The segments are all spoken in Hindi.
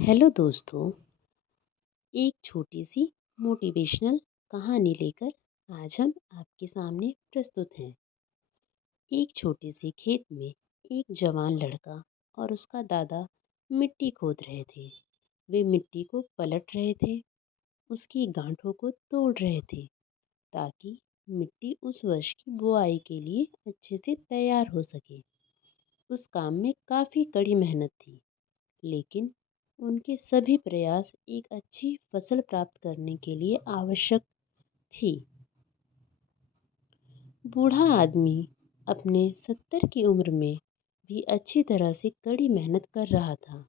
हेलो दोस्तों। एक छोटी सी मोटिवेशनल कहानी लेकर आज हम आपके सामने प्रस्तुत हैं। एक छोटे से खेत में एक जवान लड़का और उसका दादा मिट्टी खोद रहे थे। वे मिट्टी को पलट रहे थे, उसकी गांठों को तोड़ रहे थे ताकि मिट्टी उस वर्ष की बुआई के लिए अच्छे से तैयार हो सके। उस काम में काफ़ी कड़ी मेहनत थी, लेकिन उनके सभी प्रयास एक अच्छी फसल प्राप्त करने के लिए आवश्यक थी। बूढ़ा आदमी अपने 70 की उम्र में भी अच्छी तरह से कड़ी मेहनत कर रहा था।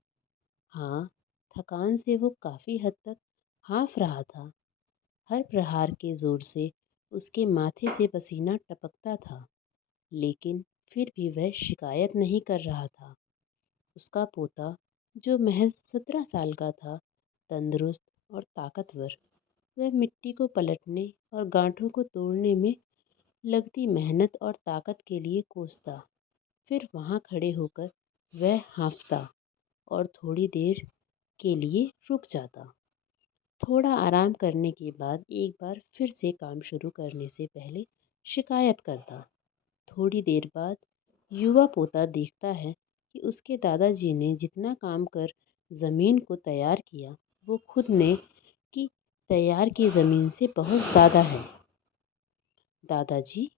हाँ, थकान से वो काफ़ी हद तक हाँफ रहा था। हर प्रहार के जोर से उसके माथे से पसीना टपकता था, लेकिन फिर भी वह शिकायत नहीं कर रहा था। उसका पोता, जो महज 17 साल का था, तंदुरुस्त और ताकतवर, वह मिट्टी को पलटने और गांठों को तोड़ने में लगती मेहनत और ताकत के लिए कोसता। फिर वहां खड़े होकर वह हाँफता और थोड़ी देर के लिए रुक जाता। थोड़ा आराम करने के बाद एक बार फिर से काम शुरू करने से पहले शिकायत करता। थोड़ी देर बाद युवा पोता देखता है कि उसके दादाजी ने जितना काम कर जमीन को तैयार किया, वो खुद ने की तैयार की जमीन से बहुत ज़्यादा है। दादाजी,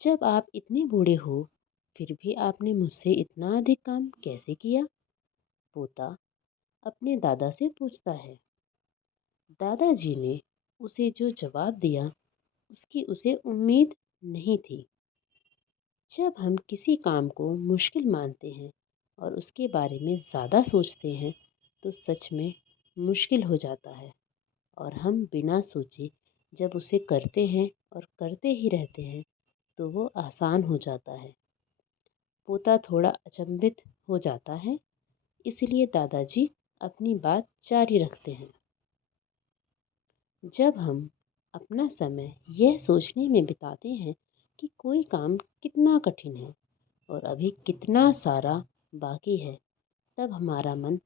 जब आप इतने बूढ़े हो, फिर भी आपने मुझसे इतना अधिक काम कैसे किया? पोता अपने दादा से पूछता है। दादाजी ने उसे जो जवाब दिया, उसकी उसे उम्मीद नहीं थी। जब हम किसी काम को मुश्किल मानते हैं और उसके बारे में ज़्यादा सोचते हैं, तो सच में मुश्किल हो जाता है और हम बिना सोचे जब उसे करते हैं और करते ही रहते हैं, तो वो आसान हो जाता है। पोता थोड़ा अचंभित हो जाता है, इसलिए दादाजी अपनी बात जारी रखते हैं। जब हम अपना समय यह सोचने में बिताते हैं कि कोई काम कितना कठिन है और अभी कितना सारा बाकी है, तब हमारा मन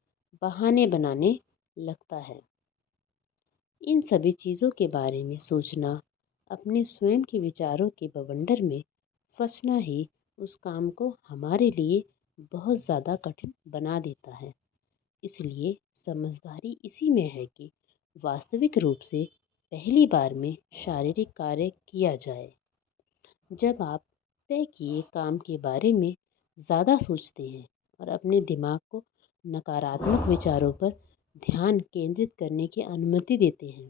बहाने बनाने लगता है। इन सभी चीज़ों के बारे में सोचना, अपने स्वयं के विचारों के बवंडर में फंसना ही उस काम को हमारे लिए बहुत ज़्यादा कठिन बना देता है। इसलिए समझदारी इसी में है कि वास्तविक रूप से पहली बार में शारीरिक कार्य किया जाए। जब आप तय किए काम के बारे में ज़्यादा सोचते हैं और अपने दिमाग को नकारात्मक विचारों पर ध्यान केंद्रित करने की अनुमति देते हैं,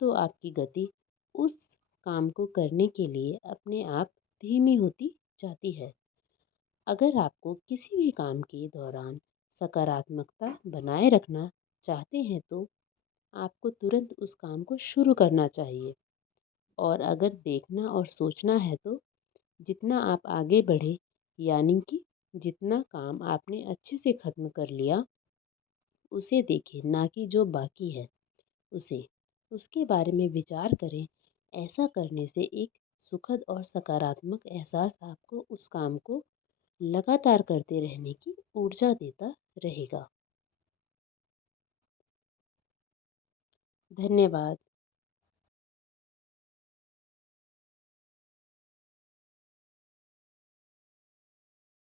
तो आपकी गति उस काम को करने के लिए अपने आप धीमी होती जाती है। अगर आपको किसी भी काम के दौरान सकारात्मकता बनाए रखना चाहते हैं, तो आपको तुरंत उस काम को शुरू करना चाहिए। और अगर देखना और सोचना है, तो जितना आप आगे बढ़े, यानी कि जितना काम आपने अच्छे से खत्म कर लिया, उसे देखें, ना कि जो बाकी है उसे। उसके बारे में विचार करें। ऐसा करने से एक सुखद और सकारात्मक एहसास आपको उस काम को लगातार करते रहने की ऊर्जा देता रहेगा। धन्यवाद।